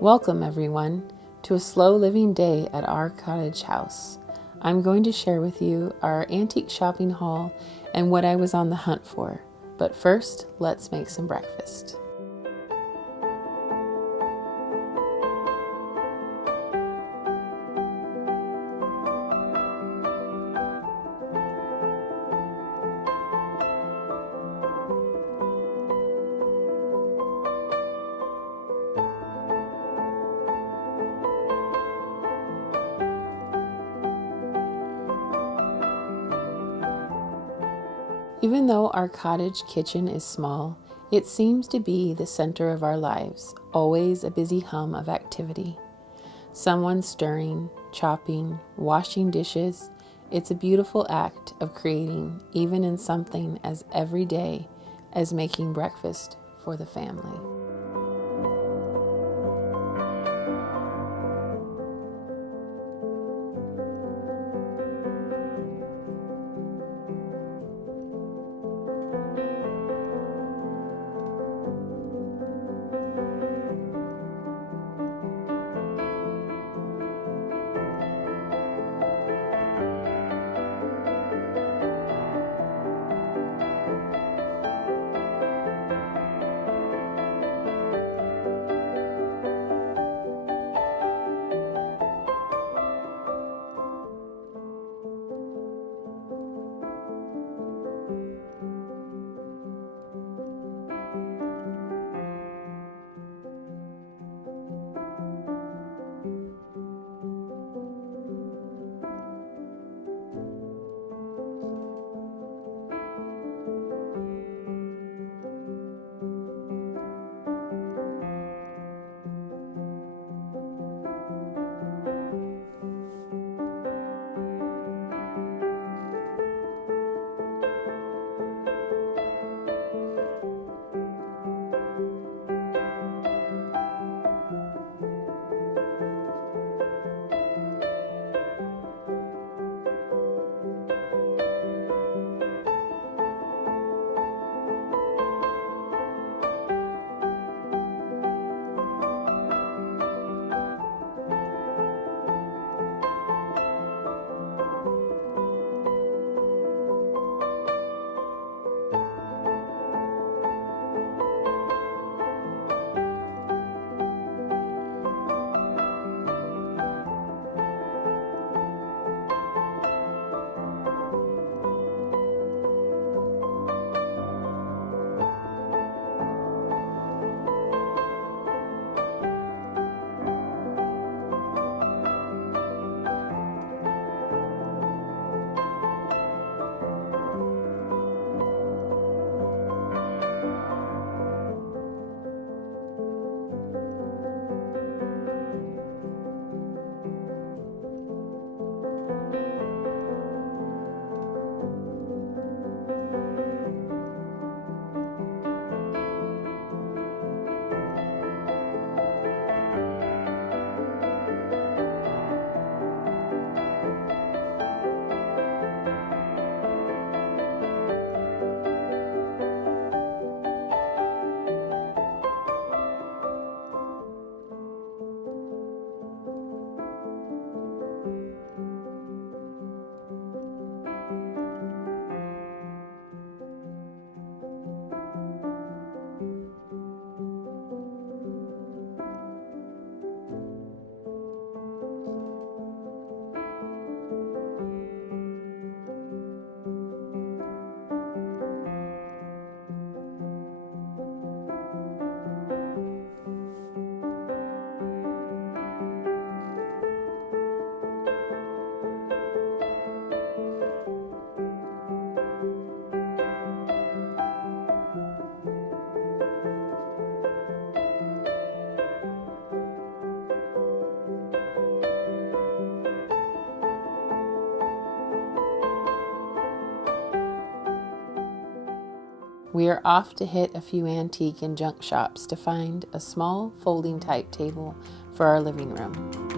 Welcome, everyone, to a slow living day at our cottage house. I'm going to share with you our antique shopping haul and what I was on the hunt for. But first, let's make some breakfast. Even though our cottage kitchen is small, it seems to be the center of our lives, always a busy hum of activity. Someone stirring, chopping, washing dishes. It's a beautiful act of creating, even in something as everyday as making breakfast for the family. We are off to hit a few antique and junk shops to find a small folding type table for our living room.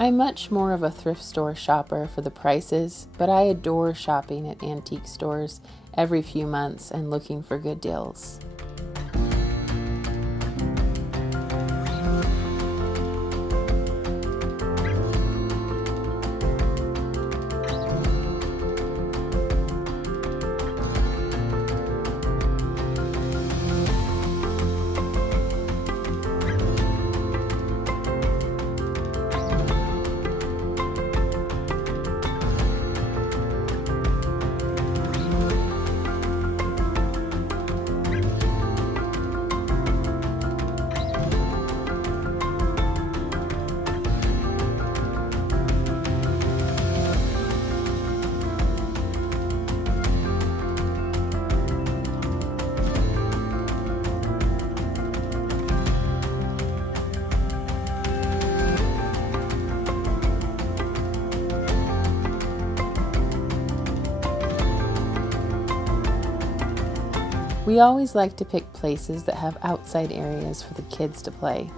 I'm much more of a thrift store shopper for the prices, but I adore shopping at antique stores every few months and looking for good deals. We always like to pick places that have outside areas for the kids to play.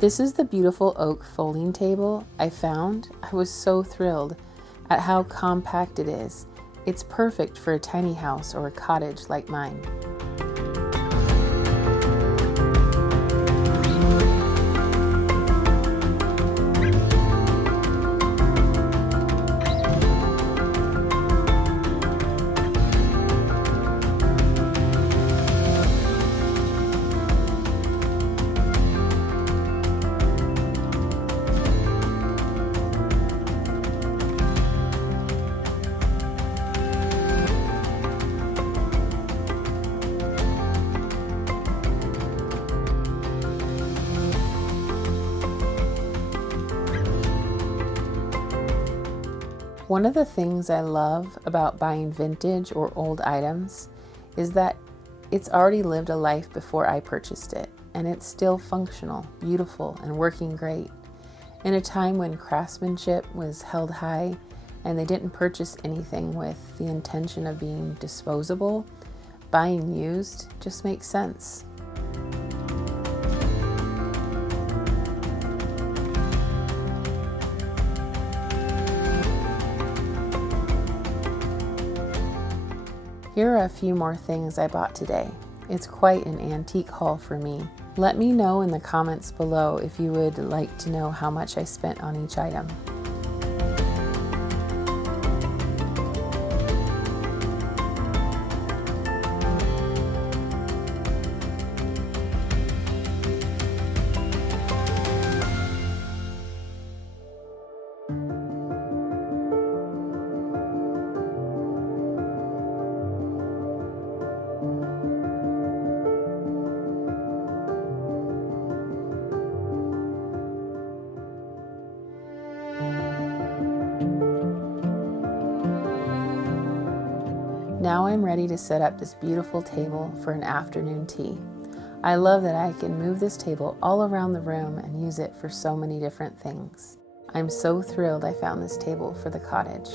This is the beautiful oak folding table I found. I was so thrilled at how compact it is. It's perfect for a tiny house or a cottage like mine. One of the things I love about buying vintage or old items is that it's already lived a life before I purchased it, and it's still functional, beautiful, and working great. In a time when craftsmanship was held high and they didn't purchase anything with the intention of being disposable, buying used just makes sense. Here are a few more things I bought today. It's quite an antique haul for me. Let me know in the comments below if you would like to know how much I spent on each item. Now I'm ready to set up this beautiful table for an afternoon tea. I love that I can move this table all around the room and use it for so many different things. I'm so thrilled I found this table for the cottage.